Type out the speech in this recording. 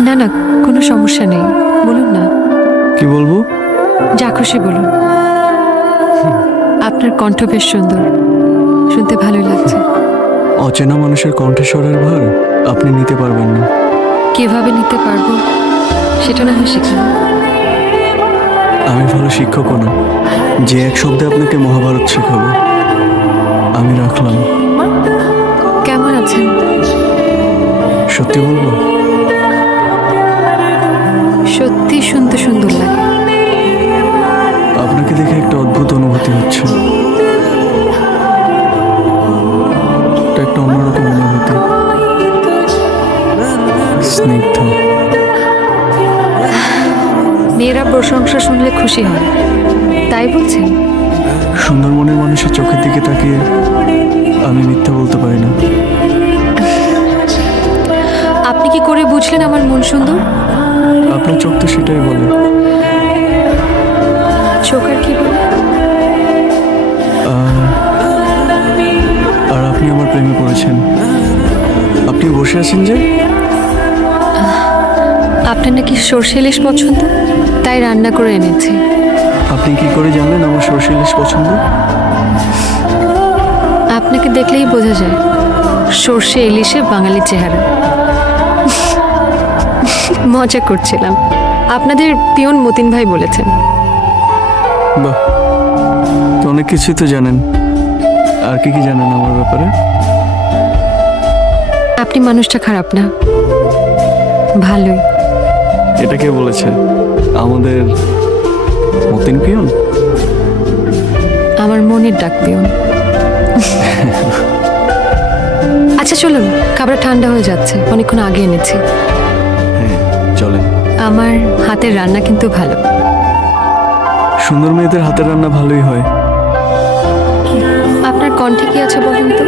না না, কোনো সমস্যা নেই, বলুন না। কি বলবো? যা খুশি বলুন। আপনার কণ্ঠ বেশ সুন্দর, শুনতে ভালোই লাগছে। অচেনা মানুষের কণ্ঠস্বরের ভার আপনি নিতে পারবেন না। কিভাবে নিতে পারবো সেটা না হয় শিখুন। আমি ভালো শিক্ষকও না যে এক শব্দে আপনাকে মহাভারত শেখাবো। আমি রাখলাম। কেমন আছেন? সত্যি বলবো, সত্যি শুনতে সুন্দর লাগে। আপনাকে দেখে একটা অদ্ভুত অনুভূতি হচ্ছে। এটা একটা অন্যরকম অনুভূতি, স্নিগ্ধ। মেয়েরা প্রশংসা শুনলে খুশি হয়, তাই বলছেন? সুন্দর মনের মানুষের চোখের দিকে তাকিয়ে আমি মিথ্যা বলতে পারি না। আপনি কি করে বুঝলেন আমার মন সুন্দর? আপনার চোখ তো সেটাই বলে। চোখ আর কি বলে? আর আপনি আমার প্রেমে পড়েছেন। আপনি বসে আছেন যে? আপনার নাকি সর্ষে ইলিশ পছন্দ, তাই রান্না করে এনেছি। আপনি কি করে জানলেন আমার সরষে ইলিশ পছন্দ? আপনাকে দেখলেই বোঝা যায় সর্ষে ইলিশে বাঙালি চেহারা। মজা করছিলাম, আপনাদের পিয়ন মতিন ভাই বলেছেন। বাহ, তো অনেক কিছুই তো জানেন। আর কি কি জানেন আমার ব্যাপারে? আপনি মানুষটা খারাপ না, ভালোই। এটা কে বলেছে? আমাদের মতিন পিয়ন? আমার মনের ডাক পিয়ন। আচ্ছা চলুন, খাবার ঠান্ডা হয়ে যাচ্ছে, অনেকক্ষণ আগে এনেছি। হ্যাঁ চলেন। আমার হাতের রান্না কিন্তু ভালো। সুন্দর মেয়েদের হাতের রান্না ভালোই হয়। আপনার কণ্ঠে কি আছে বলুন তো?